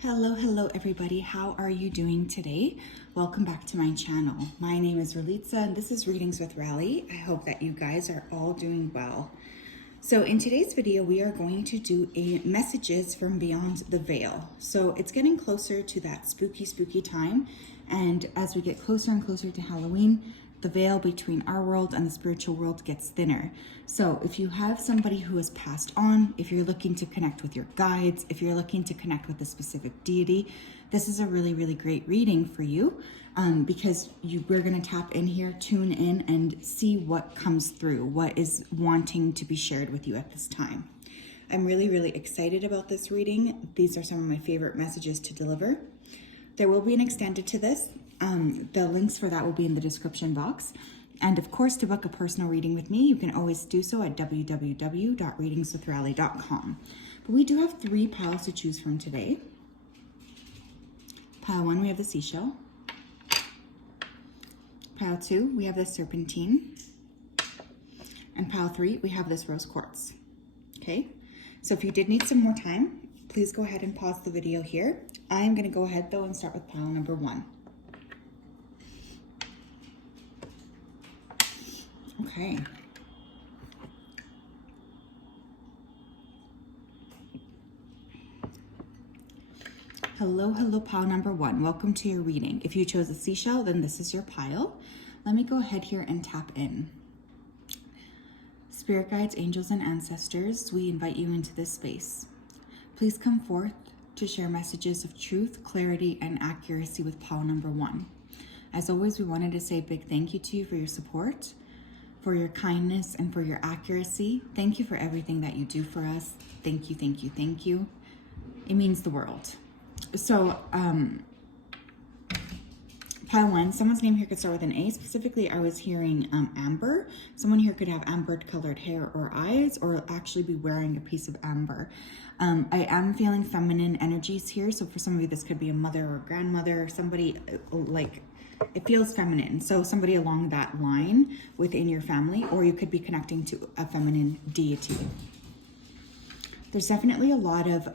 Hello everybody. How are you doing today? Welcome back to my channel. My name is Ralitza and this is Readings with Rally. I hope that you guys are all doing well. So in today's video, we are going to do a messages from beyond the veil. So it's getting closer to that spooky time. And as we get closer and closer to Halloween, the veil between our world and the spiritual world gets thinner. So if you have somebody who has passed on, if you're looking to connect with your guides, if you're looking to connect with a specific deity, this is a really great reading for you because we're going to tap in here, tune in, and see what comes through, what is wanting to be shared with you at this time. I'm really excited about this reading. These are some of my favorite messages to deliver. There will be an extended to this. The links for that will be in the description box. And of course, to book a personal reading with me, you can always do so at www.readingswithrally.com. But we do have 3 piles to choose from today. Pile 1, we have the seashell. Pile 2, we have the serpentine. And pile 3, we have this rose quartz. Okay, so if you did need some more time, please go ahead and pause the video here. I'm going to go ahead though and start with pile number 1. Okay. Hello, pile number 1. Welcome to your reading. If you chose a seashell, then this is your pile. Let me go ahead here and tap in. Spirit guides, angels, and ancestors, we invite you into this space. Please come forth to share messages of truth, clarity, and accuracy with pile number 1. As always, we wanted to say a big thank you to you for your support, for your kindness, and for your accuracy. Thank you for everything that you do for us. Thank you. It means the world. So, pile 1, someone's name here could start with an A. Specifically, I was hearing amber. Someone here could have amber colored hair or eyes, or actually be wearing a piece of amber. I am feeling feminine energies here. So for some of you, this could be a mother or grandmother, or somebody like, it feels feminine. So somebody along that line within your family, or you could be connecting to a feminine deity. There's definitely a lot of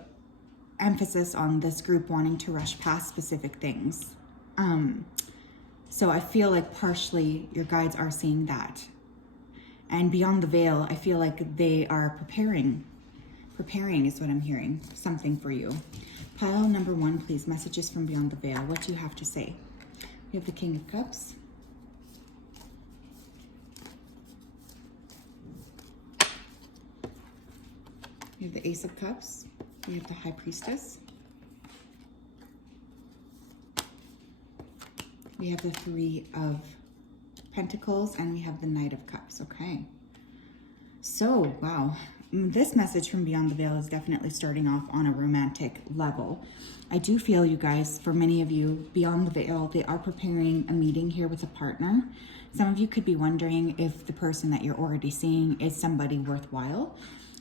emphasis on this group wanting to rush past specific things. So I feel like partially your guides are seeing that. And beyond the veil, I feel like they are preparing is what I'm hearing, something for you. Pile number 1, please, messages from beyond the veil. What do you have to say? We have the King of Cups. We have the Ace of Cups. We have the High Priestess. We have the 3 of Pentacles, and we have the Knight of Cups. Okay. So, wow. This message from beyond the veil is definitely starting off on a romantic level. I do feel, you guys, for many of you, beyond the veil, they are preparing a meeting here with a partner. Some of you could be wondering if the person that you're already seeing is somebody worthwhile.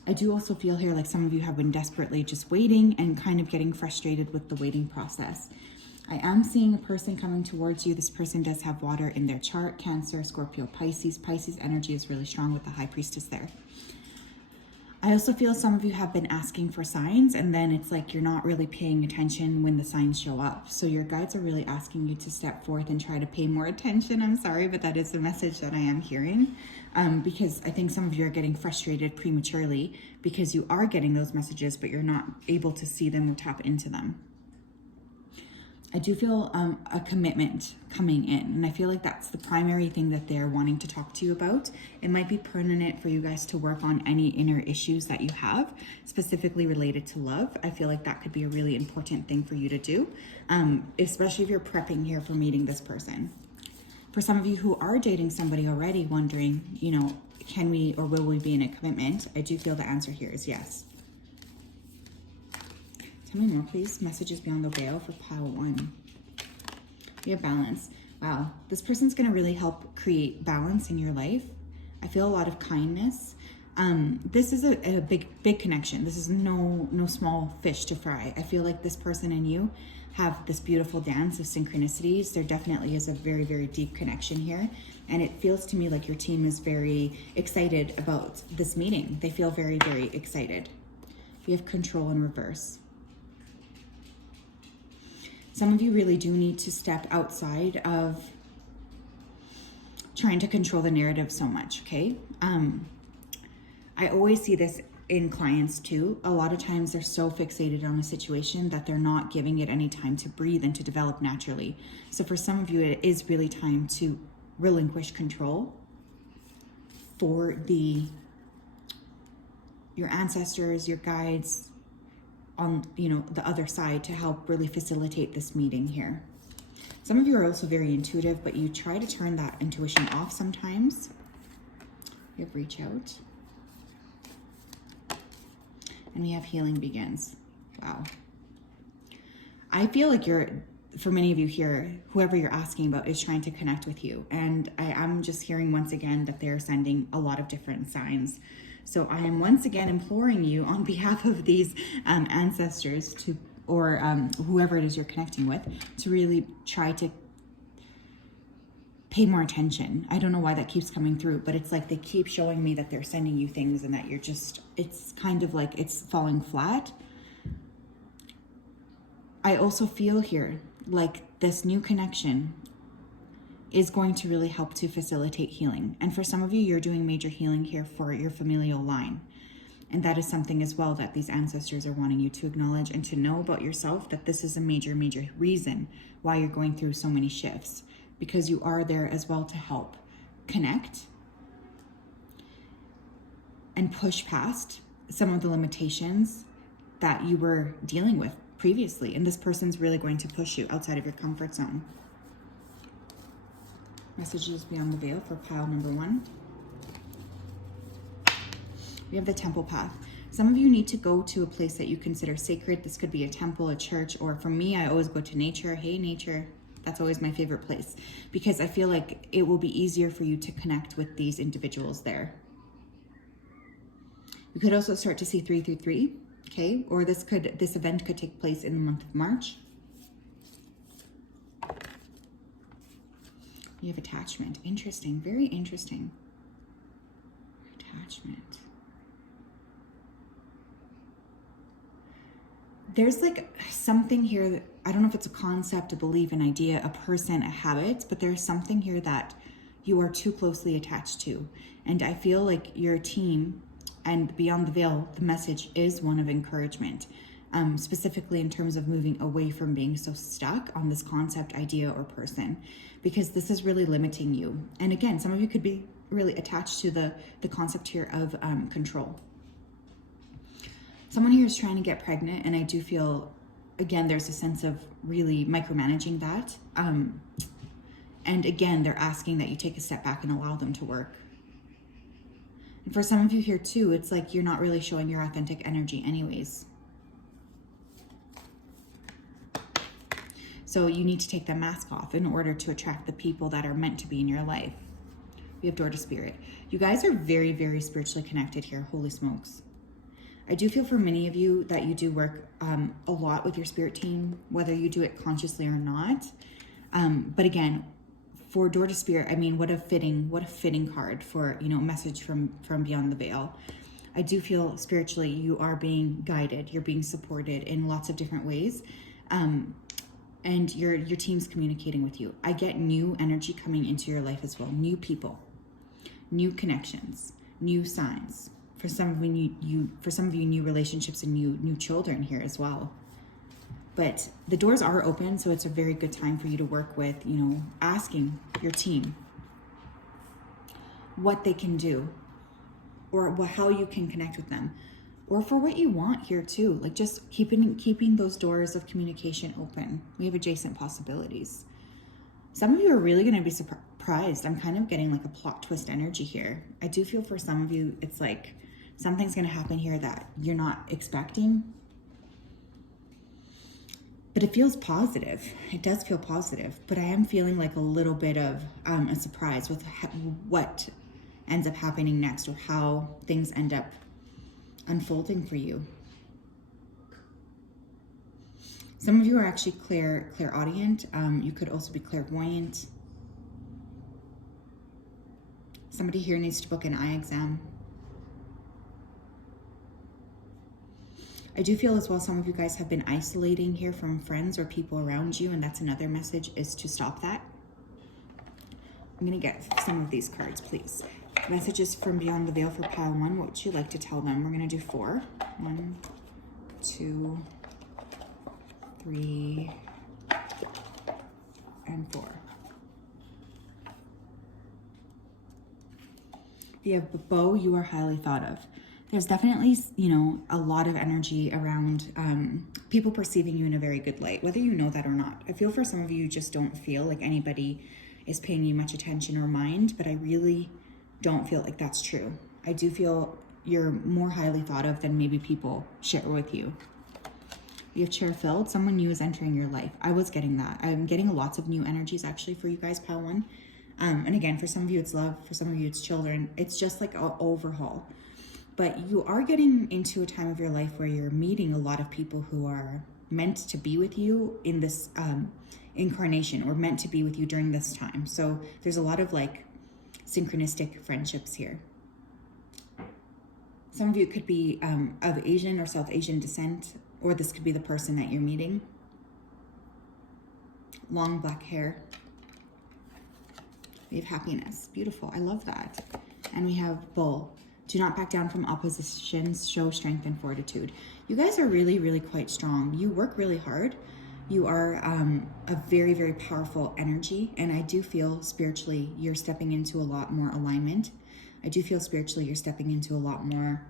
I do also feel here like some of you have been desperately just waiting and kind of getting frustrated with the waiting process. I am seeing a person coming towards you. This person does have water in their chart: Cancer, Scorpio, Pisces. Pisces energy is really strong with the High Priestess there. I also feel some of you have been asking for signs, and then it's like you're not really paying attention when the signs show up. So your guides are really asking you to step forth and try to pay more attention. I'm sorry, but that is the message that I am hearing, because I think some of you are getting frustrated prematurely because you are getting those messages, but you're not able to see them or tap into them. I do feel a commitment coming in, and I feel like that's the primary thing that they're wanting to talk to you about. It might be pertinent for you guys to work on any inner issues that you have, specifically related to love. I feel like that could be a really important thing for you to do, especially if you're prepping here for meeting this person. For some of you who are dating somebody already, wondering, you know, can we or will we be in a commitment? I do feel the answer here is yes. Tell me more, please. Messages beyond the veil for pile 1. We have balance. Wow, this person's going to really help create balance in your life. I feel a lot of kindness. This is a big connection. This is no small fish to fry. I feel like this person and you have this beautiful dance of synchronicities. There definitely is a very deep connection here. And it feels to me like your team is very excited about this meeting. They feel very excited. We have control in reverse. Some of you really do need to step outside of trying to control the narrative so much, okay? I always see this in clients too. A lot of times they're so fixated on a situation that they're not giving it any time to breathe and to develop naturally. So for some of you, it is really time to relinquish control for your ancestors, your guides on, the other side to help really facilitate this meeting here. Some of you are also very intuitive, but you try to turn that intuition off sometimes. You have reach out. And we have healing begins. Wow. I feel like for many of you here, whoever you're asking about is trying to connect with you. And I'm just hearing once again that they're sending a lot of different signs. So I am once again imploring you on behalf of these ancestors or whoever it is you're connecting with, to really try to pay more attention. I don't know why that keeps coming through, but it's like they keep showing me that they're sending you things and that it's kind of like it's falling flat. I also feel here like this new connection is going to really help to facilitate healing. And for some of you, you're doing major healing here for your familial line. And that is something as well that these ancestors are wanting you to acknowledge and to know about yourself, that this is a major, major reason why you're going through so many shifts, because you are there as well to help connect and push past some of the limitations that you were dealing with previously. And this person's really going to push you outside of your comfort zone. Messages beyond the veil for pile number 1. We have the temple path. Some of you need to go to a place that you consider sacred. This could be a temple, a church, or for me, I always go to nature. Hey, nature. That's always my favorite place, because I feel like it will be easier for you to connect with these individuals there. You could also start to see 333, okay? Or this event could take place in the month of March. You have attachment. Interesting. Very interesting. Attachment. There's like something here that, I don't know if it's a concept, a belief, an idea, a person, a habit, but there's something here that you are too closely attached to. And I feel like your team and beyond the veil, the message is one of encouragement, specifically in terms of moving away from being so stuck on this concept, idea, or person, because this is really limiting you. And again, some of you could be really attached to the concept here of control. Someone here is trying to get pregnant, and I do feel, again, there's a sense of really micromanaging that. And again, they're asking that you take a step back and allow them to work. And for some of you here too, it's like you're not really showing your authentic energy anyways. So you need to take the mask off in order to attract the people that are meant to be in your life. We have door to spirit. You guys are very, very spiritually connected here. Holy smokes. I do feel for many of you that you do work a lot with your spirit team, whether you do it consciously or not. But again, for door to spirit, I mean, what a fitting card for, a message from beyond the veil. I do feel spiritually you are being guided, you're being supported in lots of different ways. And your team's communicating with you. I get new energy coming into your life as well. New people, new connections, new signs. For some of you, new relationships and new children here as well. But the doors are open, so it's a very good time for you to work with, asking your team what they can do, or how you can connect with them, or for what you want here too. Like just keeping those doors of communication open. We have adjacent possibilities. Some of you are really going to be surprised. I'm kind of getting like a plot twist energy here. I do feel for some of you, it's like something's going to happen here that you're not expecting. But it feels positive. It does feel positive. But I am feeling like a little bit of a surprise with what ends up happening next, or how things end up unfolding for you. Some of you are actually clairaudient. You could also be clairvoyant. Somebody here needs to book an eye exam. I do feel as well some of you guys have been isolating here from friends or people around you, and that's another message, is to stop that. I'm going to get some of these cards, please. Messages from beyond the veil for pile 1. What would you like to tell them? We're going to do 4. 1, 2, 3, and 4. If you have bow, you are highly thought of. There's definitely, you know, a lot of energy around people perceiving you in a very good light, whether you know that or not. I feel for some of you just don't feel like anybody is paying you much attention or mind, but I really don't feel like that's true. I do feel you're more highly thought of than maybe people share with you. You have chair filled. Someone new is entering your life. I was getting that. I'm getting lots of new energies actually for you guys, pile 1. And again, for some of you it's love, for some of you it's children. It's just like an overhaul. But you are getting into a time of your life where you're meeting a lot of people who are meant to be with you in this incarnation, or meant to be with you during this time. So there's a lot of like synchronistic friendships here. Some of you could be of Asian or South Asian descent, or this could be the person that you're meeting. Long black hair. We have happiness. Beautiful. I love that. And we have bull. Do not back down from oppositions. Show strength and fortitude. You guys are really, really quite strong. You work really hard. You are a very, very powerful energy. And I do feel spiritually you're stepping into a lot more alignment. I do feel spiritually you're stepping into a lot more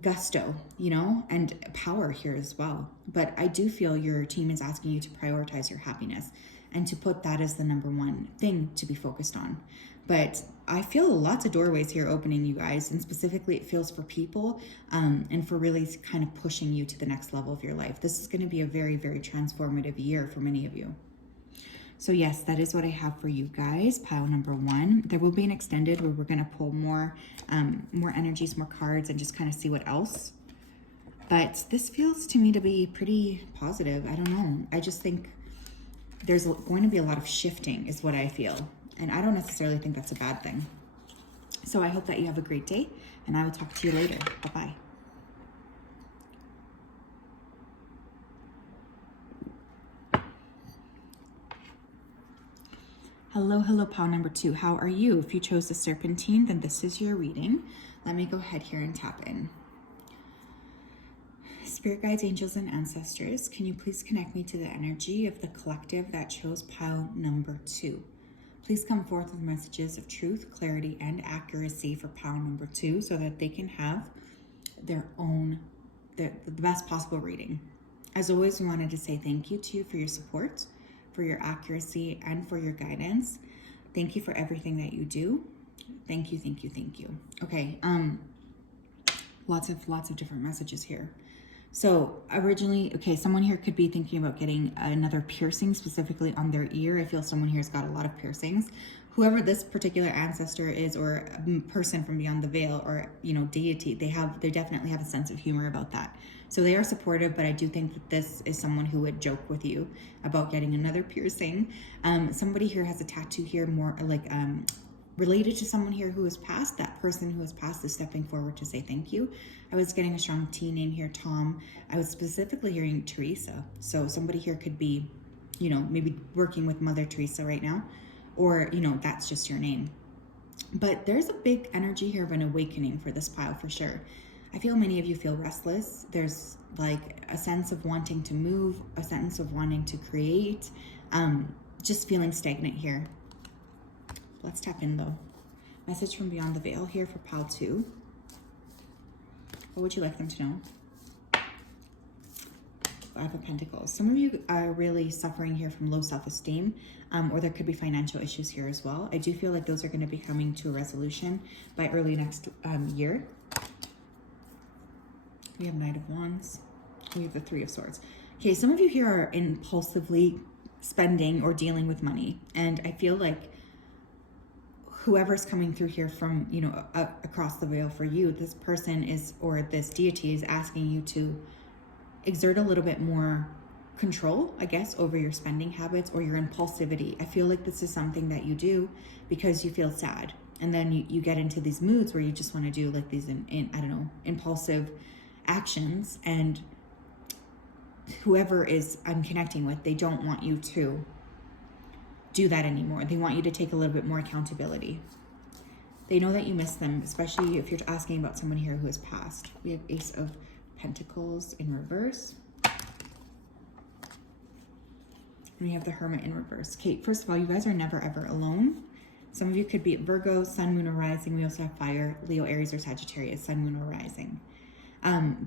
gusto, you know, and power here as well. But I do feel your team is asking you to prioritize your happiness and to put that as the #1 thing to be focused on. But I feel lots of doorways here opening, you guys, and specifically it feels for people and for really kind of pushing you to the next level of your life. This is going to be a very, very transformative year for many of you. So yes, that is what I have for you guys, pile #1. There will be an extended where we're going to pull more energies, more cards, and just kind of see what else. But this feels to me to be pretty positive. I don't know. I just think there's going to be a lot of shifting is what I feel. And I don't necessarily think that's a bad thing. So I hope that you have a great day, and I will talk to you later. Bye-bye. Hello, pile #2. How are you? If you chose the serpentine, then this is your reading. Let me go ahead here and tap in. Spirit guides, angels, and ancestors, can you please connect me to the energy of the collective that chose pile #2? Please come forth with messages of truth, clarity, and accuracy for pile #2 so that they can have their own, the best possible reading. As always, we wanted to say thank you to you for your support, for your accuracy, and for your guidance. Thank you for everything that you do. Thank you, thank you, thank you. Okay, lots of different messages here. So originally, okay, someone here could be thinking about getting another piercing specifically on their ear. I feel someone here's got a lot of piercings. Whoever this particular ancestor is, or person from beyond the veil, or, you know, deity, they definitely have a sense of humor about that. So they are supportive, but I do think that this is someone who would joke with you about getting another piercing. Somebody here has a tattoo here, more like related to someone here who has passed. That person who has passed is stepping forward to say thank you. I was getting a strong T name here, Tom. I was specifically hearing Teresa. So somebody here could be, you know, maybe working with Mother Teresa right now, or, you know, that's just your name. But there's a big energy here of an awakening for this pile for sure. I feel many of you feel restless. There's like a sense of wanting to move, a sense of wanting to create, just feeling stagnant here. Let's tap in though. Message from beyond the veil here for pile 2. What would you like them to know? Five of Pentacles. Some of you are really suffering here from low self-esteem, or there could be financial issues here as well. I do feel like those are going to be coming to a resolution by early next year. We have Knight of Wands. We have the Three of Swords. Okay, some of you here are impulsively spending or dealing with money, and I feel like whoever's coming through here from, you know, across the veil for you, this person is, or this deity is asking you to exert a little bit more control, I guess, over your spending habits or your impulsivity. I feel like this is something that you do because you feel sad. And then you get into these moods where you just want to do like these, I don't know, impulsive actions, and whoever is I'm connecting with, they don't want you to do that anymore. They want you to take a little bit more accountability. They know that you miss them, especially if you're asking about someone here who has passed. We have Ace of Pentacles in reverse. And we have the Hermit in reverse. Okay, first of all, you guys are never ever alone. Some of you could be at Virgo, Sun, Moon, or Rising. We also have Fire, Leo, Aries, or Sagittarius, Sun, Moon, or Rising.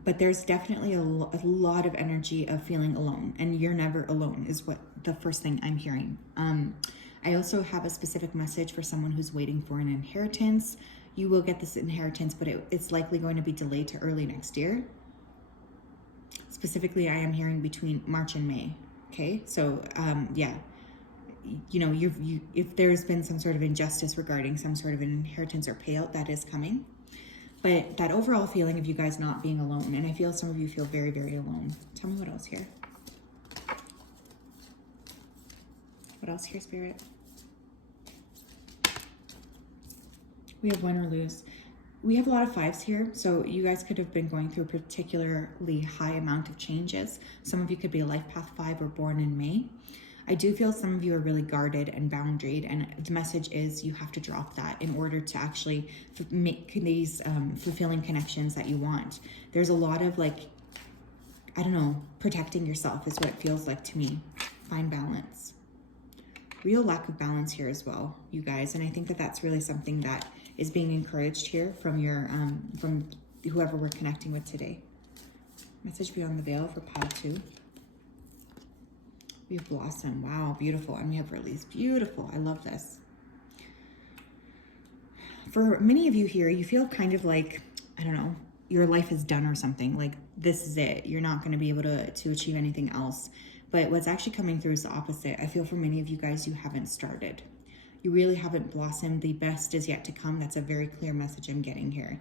But there's definitely a lot of energy of feeling alone, and you're never alone is what the first thing I'm hearing. I also have a specific message for someone who's waiting for an inheritance. You will get this inheritance, but it's likely going to be delayed to early next year. Specifically, I am hearing between March and May. Okay, so yeah, you know, if there's been some sort of injustice regarding some sort of an inheritance or payout, that is coming. But that overall feeling of you guys not being alone, and I feel some of you feel very, very alone. Tell me what else here. What else here, Spirit? We have win or lose. We have a lot of fives here, so you guys could have been going through a particularly high amount of changes. Some of you could be a life path 5 or born in May. I do feel some of you are really guarded and boundaried, and the message is you have to drop that in order to actually make these fulfilling connections that you want. There's a lot of, like, I don't know, protecting yourself is what it feels like to me. Find balance. Real lack of balance here as well, you guys, and I think that that's really something that is being encouraged here from your from whoever we're connecting with today. Message beyond the veil for pile 2. We have Blossom. Wow, beautiful. And we have Release. Beautiful. I love this. For many of you here, you feel kind of like, I don't know, your life is done or something. Like, this is it. You're not going to be able to achieve anything else. But what's actually coming through is the opposite. I feel for many of you guys, you haven't started. You really haven't blossomed. The best is yet to come. That's a very clear message I'm getting here.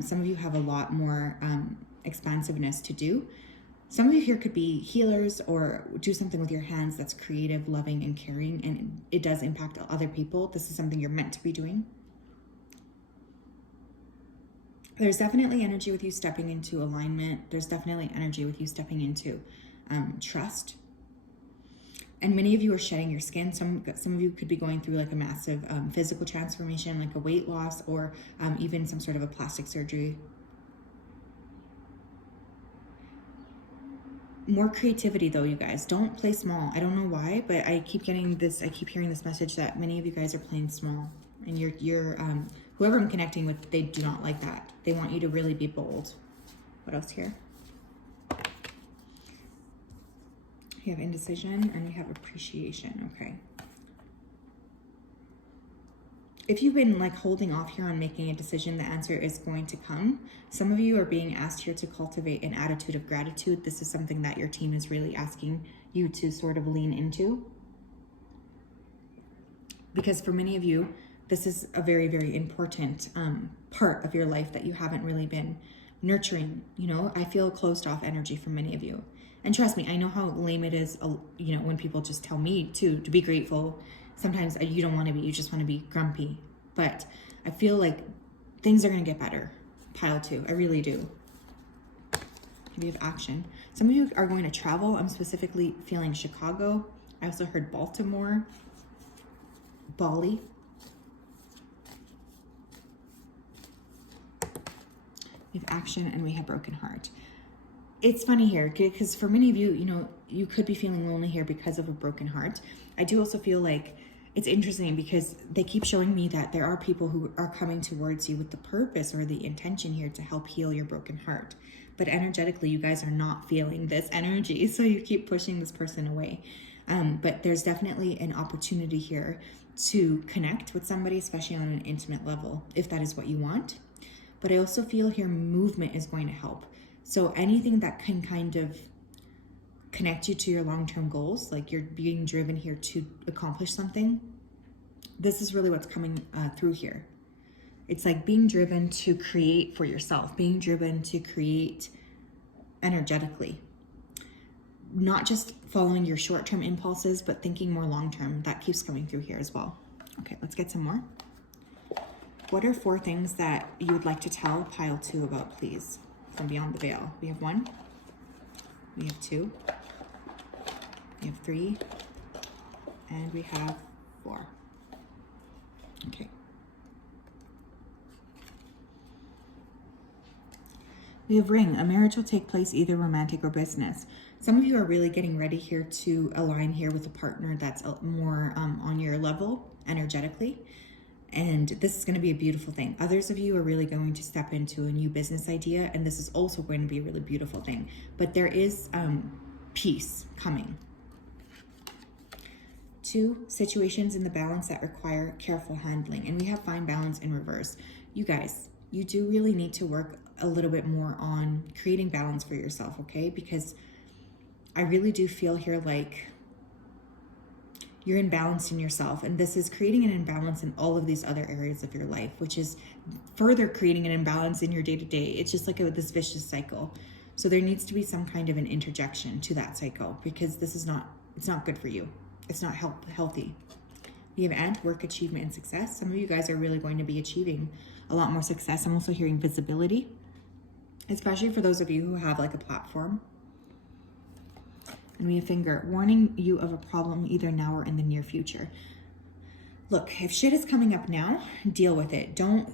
Some of you have a lot more expansiveness to do. Some of you here could be healers or do something with your hands that's creative, loving, and caring, and it does impact other people. This is something you're meant to be doing. There's definitely energy with you stepping into alignment. There's definitely energy with you stepping into trust. And many of you are shedding your skin. Some of you could be going through like a massive physical transformation, like a weight loss, or even some sort of a plastic surgery. More creativity though, you guys. Don't play small. I don't know why, but I keep getting this, I keep hearing this message that many of you guys are playing small. And you're whoever I'm connecting with, they do not like that. They want you to really be bold. What else here? We have indecision and we have appreciation. Okay. If you've been like holding off here on making a decision, the answer is going to come. Some of you are being asked here to cultivate an attitude of gratitude. This is something that your team is really asking you to sort of lean into. Because for many of you, this is a very, very important part of your life that you haven't really been nurturing. You know, I feel closed off energy from many of you. And trust me, I know how lame it is, you know, when people just tell me to be grateful. Sometimes you don't want to be, you just want to be grumpy. But I feel like things are going to get better. Pile 2, I really do. We have action. Some of you are going to travel. I'm specifically feeling Chicago. I also heard Baltimore, Bali. We have action and we have broken heart. It's funny here because for many of you, you know, you could be feeling lonely here because of a broken heart. I do also feel like it's interesting because they keep showing me that there are people who are coming towards you with the purpose or the intention here to help heal your broken heart. But energetically, you guys are not feeling this energy, so you keep pushing this person away. But there's definitely an opportunity here to connect with somebody, especially on an intimate level, if that is what you want. But I also feel here movement is going to help. So anything that can kind of connect you to your long-term goals, like you're being driven here to accomplish something, this is really what's coming through here. It's like being driven to create for yourself, being driven to create energetically. Not just following your short-term impulses, but thinking more long-term. That keeps coming through here as well. Okay, let's get some more. What are 4 things that you would like to tell pile 2 about, please? from beyond the veil. We have 1, we have 2, we have 3, and we have 4. Okay. We have ring. A marriage will take place either romantic or business. Some of you are really getting ready here to align here with a partner that's more on your level energetically. And this is going to be a beautiful thing. Others of you are really going to step into a new business idea, and this is also going to be a really beautiful thing. But there is peace coming. 2, situations in the balance that require careful handling. And we have fine balance in reverse. You guys, you do really need to work a little bit more on creating balance for yourself, okay? Because I really do feel here like you're imbalanced in yourself, and this is creating an imbalance in all of these other areas of your life, which is further creating an imbalance in your day-to-day. It's just like this vicious cycle. So there needs to be some kind of an interjection to that cycle, because this is it's not good for you. It's not healthy. We have and work, achievement, and success. Some of you guys are really going to be achieving a lot more success. I'm also hearing visibility, especially for those of you who have like a platform. And we have finger, warning you of a problem either now or in the near future. Look, if shit is coming up now, deal with it. Don't,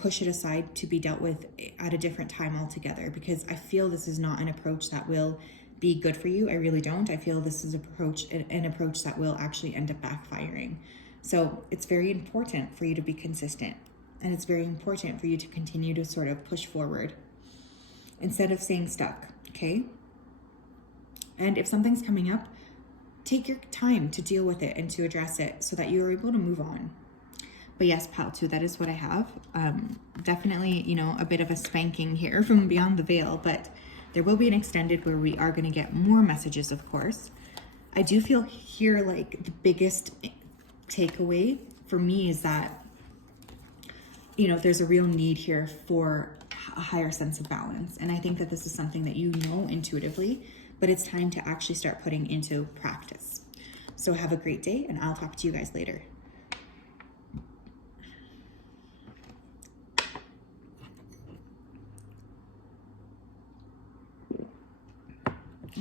push it aside to be dealt with at a different time altogether, because I feel this is not an approach that will be good for you. I really don't. I feel this is an approach that will actually end up backfiring. So it's very important for you to be consistent, and it's very important for you to continue to sort of push forward instead of staying stuck, okay? And if something's coming up, take your time to deal with it and to address it so that you're able to move on. But yes, pal, too, that is what I have. Definitely, a bit of a spanking here from beyond the veil, but there will be an extended where we are going to get more messages, of course. I do feel here like the biggest takeaway for me is that, there's a real need here for a higher sense of balance. And I think that this is something that you know intuitively, but it's time to actually start putting into practice. So have a great day, and I'll talk to you guys later.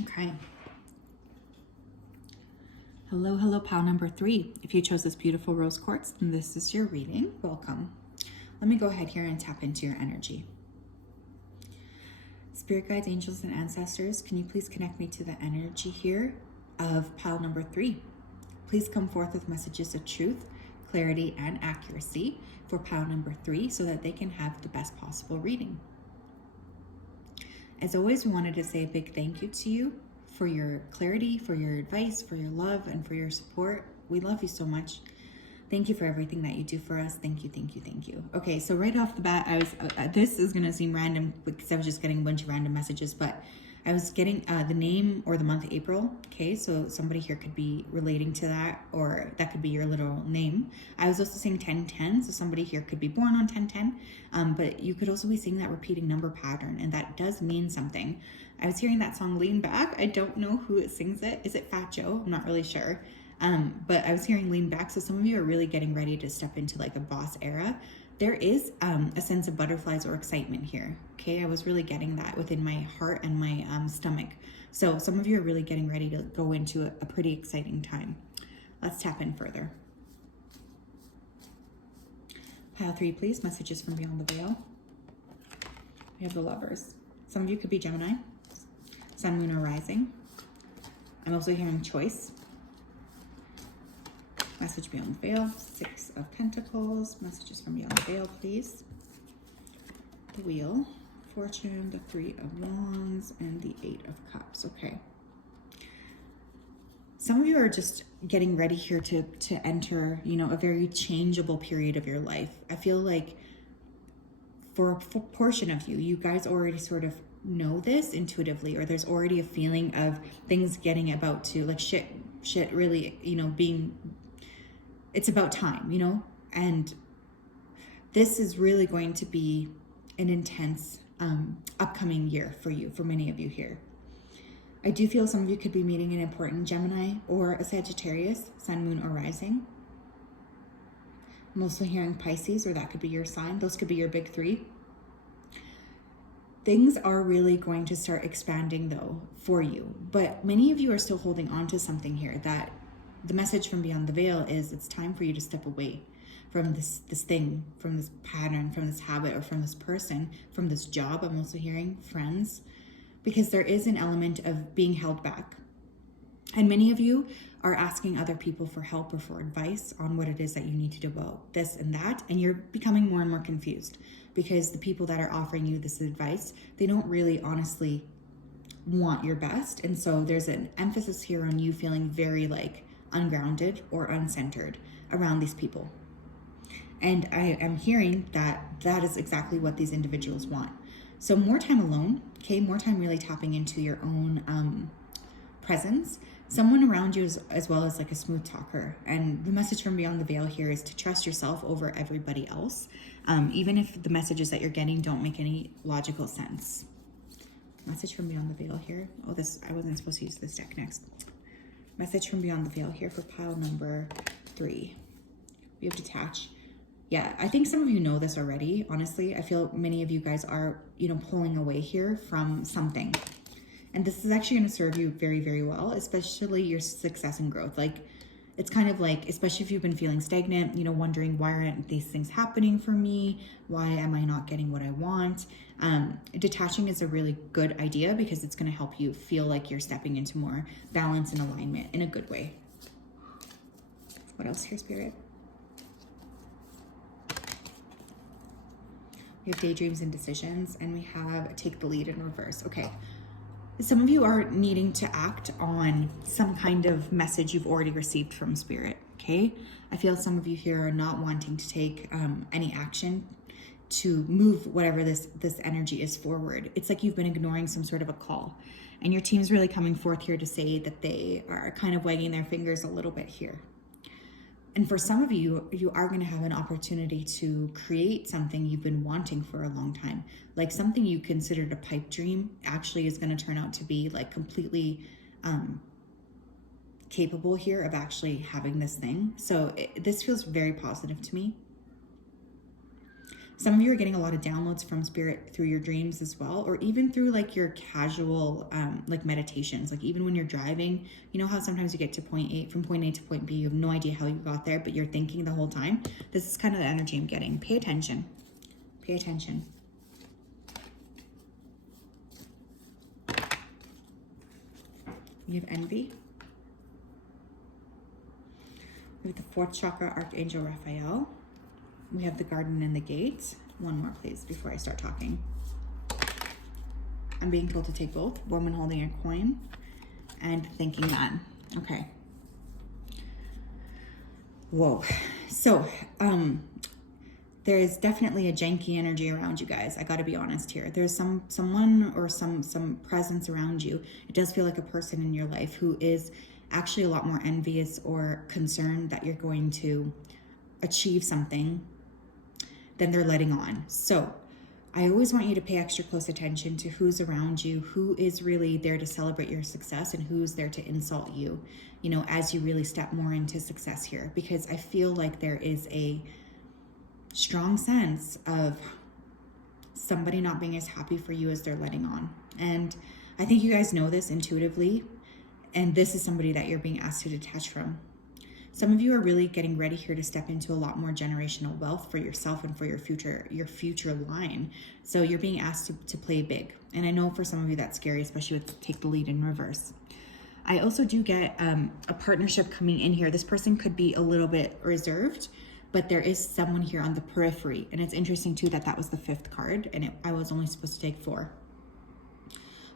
Okay. Hello, pile number 3. If you chose this beautiful rose quartz, then this is your reading. Welcome. Let me go ahead here and tap into your energy. Spirit guides, angels, and ancestors, can you please connect me to the energy here of pile number 3? Please come forth with messages of truth, clarity, and accuracy for pile number 3 so that they can have the best possible reading. As always, we wanted to say a big thank you to you for your clarity, for your advice, for your love, and for your support. We love you so much. Thank you for everything that you do for us. Thank you, thank you, thank you. Okay, so right off the bat, this is gonna seem random because I was just getting a bunch of random messages, but I was getting the name or the month April. Okay, so somebody here could be relating to that, or that could be your literal name. I was also saying 1010, so somebody here could be born on 1010, but you could also be seeing that repeating number pattern, and that does mean something. I was hearing that song Lean Back. I don't know who it sings it. Is it Fat Joe? I'm not really sure. But I was hearing Lean Back, so some of you are really getting ready to step into like a boss era. There is a sense of butterflies or excitement here, okay? I was really getting that within my heart and my stomach. So some of you are really getting ready to go into a pretty exciting time. Let's tap in further. Pile 3, please. Messages from beyond the veil. We have the Lovers. Some of you could be Gemini, Sun, Moon, or Rising. I'm also hearing choice. Message beyond the veil. 6 of Pentacles. Messages from beyond the veil, please. The Wheel, Fortune, the 3 of Wands, and the 8 of Cups. Okay. Some of you are just getting ready here to enter, a very changeable period of your life. I feel like for a portion of you, you guys already sort of know this intuitively, or there's already a feeling of things getting about to, like shit really, being, it's about time, and this is really going to be an intense upcoming year for you, for many of you here. I do feel some of you could be meeting an important Gemini or a Sagittarius, Sun, Moon, or Rising. I'm also hearing Pisces, or that could be your sign. Those could be your big 3. Things are really going to start expanding though for you, but many of you are still holding on to something here. That the message from beyond the veil is it's time for you to step away from this thing, from this pattern, from this habit, or from this person, from this job. I'm also hearing friends, because there is an element of being held back. And many of you are asking other people for help or for advice on what it is that you need to do about this and that. And you're becoming more and more confused because the people that are offering you this advice, they don't really honestly want your best. And so there's an emphasis here on you feeling very like ungrounded or uncentered around these people. And I am hearing that that is exactly what these individuals want. So more time alone, okay? More time really tapping into your own presence. Someone around you as well as like a smooth talker. And the message from beyond the veil here is to trust yourself over everybody else. Even if the messages that you're getting don't make any logical sense. Message from beyond the veil here. Oh, I wasn't supposed to use this deck next. Message from beyond the veil here for pile number 3. We have detach. Yeah, I think some of you know this already. Honestly, I feel many of you guys are, pulling away here from something. And this is actually going to serve you very, very well, especially your success and growth. Like, it's kind of like, especially if you've been feeling stagnant, wondering why aren't these things happening for me? Why am I not getting what I want? Detaching is a really good idea because it's going to help you feel like you're stepping into more balance and alignment in a good way. What else here, Spirit? We have daydreams and decisions, and we have take the lead in reverse. Okay. Some of you are needing to act on some kind of message you've already received from Spirit, okay? I feel some of you here are not wanting to take any action to move whatever this energy is forward. It's like you've been ignoring some sort of a call, and your team's really coming forth here to say that they are kind of wagging their fingers a little bit here. And for some of you, you are going to have an opportunity to create something you've been wanting for a long time. Like something you considered a pipe dream actually is going to turn out to be like completely capable here of actually having this thing. So this feels very positive to me. Some of you are getting a lot of downloads from Spirit through your dreams as well, or even through like your casual like meditations. Like even when you're driving, you know how sometimes you get to point A, from point A to point B, you have no idea how you got there, but you're thinking the whole time. This is kind of the energy I'm getting. Pay attention. Pay attention. You have envy. We have the 4th chakra, Archangel Raphael. We have the garden and the gate. One more, please, before I start talking. I'm being told to take both. Woman holding a coin and thinking man. Okay. Whoa. So, there is definitely a janky energy around you guys. I got to be honest here. There's someone or some presence around you. It does feel like a person in your life who is actually a lot more envious or concerned that you're going to achieve something than they're letting on. So I always want you to pay extra close attention to who's around you, who is really there to celebrate your success and who's there to insult you, as you really step more into success here, because I feel like there is a strong sense of somebody not being as happy for you as they're letting on. And I think you guys know this intuitively, and this is somebody that you're being asked to detach from. Some of you are really getting ready here to step into a lot more generational wealth for yourself and for your future line. So you're being asked to play big. And I know for some of you that's scary, especially with take the lead in reverse. I also do get a partnership coming in here. This person could be a little bit reserved, but there is someone here on the periphery. And it's interesting too that was the 5th card, and I was only supposed to take 4.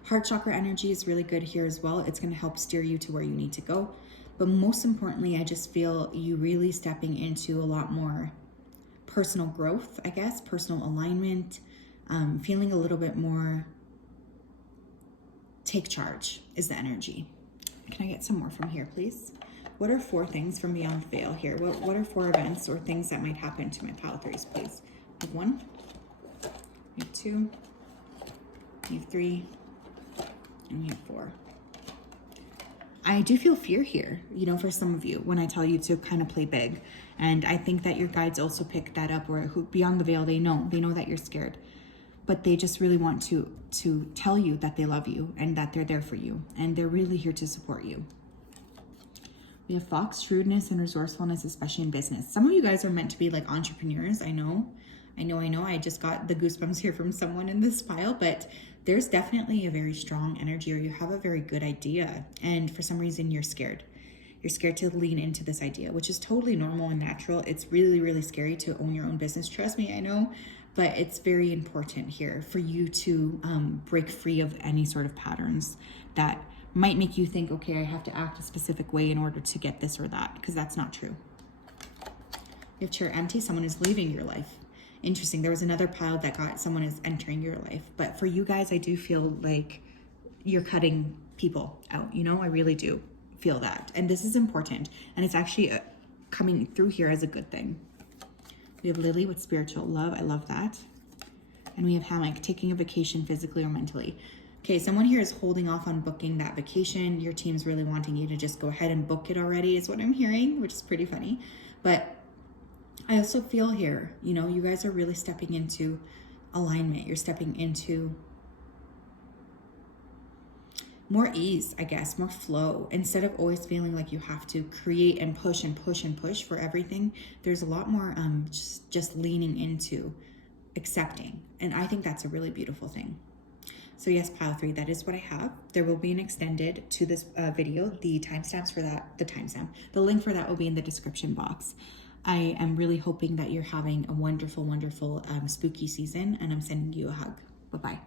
Heart chakra energy is really good here as well. It's going to help steer you to where you need to go. But most importantly, I just feel you really stepping into a lot more personal growth, I guess, personal alignment, feeling a little bit more take charge is the energy. Can I get some more from here, please? What are 4 things from beyond the veil here? What are 4 events or things that might happen to my pile 3s, please? We have 1, we have 2, we have 3, and we have 4. I do feel fear here, for some of you when I tell you to kind of play big. And I think that your guides also pick that up, where beyond the veil, they know that you're scared. but they just really want to tell you that they love you and that they're there for you, and they're really here to support you. We have Fox, shrewdness and resourcefulness, especially in business. Some of you guys are meant to be like entrepreneurs. I know. I just got the goosebumps here from someone in this pile, but there's definitely a very strong energy, or you have a very good idea, and for some reason you're scared. You're scared to lean into this idea, which is totally normal and natural. It's really, really scary to own your own business. Trust me, I know, but it's very important here for you to break free of any sort of patterns that might make you think, okay, I have to act a specific way in order to get this or that, because that's not true. You have chair empty, someone is leaving your life. Interesting, there was another pile that got someone is entering your life. But for you guys, I do feel like you're cutting people out, you know, I really do feel that. And this is important, and it's actually coming through here as a good thing. We have Lily with spiritual love, I love that. And we have Hammock, taking a vacation physically or mentally. Okay, someone here is holding off on booking that vacation. Your team's really wanting you to just go ahead and book it already, is what I'm hearing, which is pretty funny. But I also feel here, you know, you guys are really stepping into alignment. You're stepping into more ease, I guess, more flow. Instead of always feeling like you have to create and push and push and push for everything, there's a lot more just leaning into accepting. And I think that's a really beautiful thing. So yes, pile 3, that is what I have. There will be an extended to this video. The timestamps for that, the link for that will be in the description box. I am really hoping that you're having a wonderful, wonderful spooky season, and I'm sending you a hug. Bye-bye.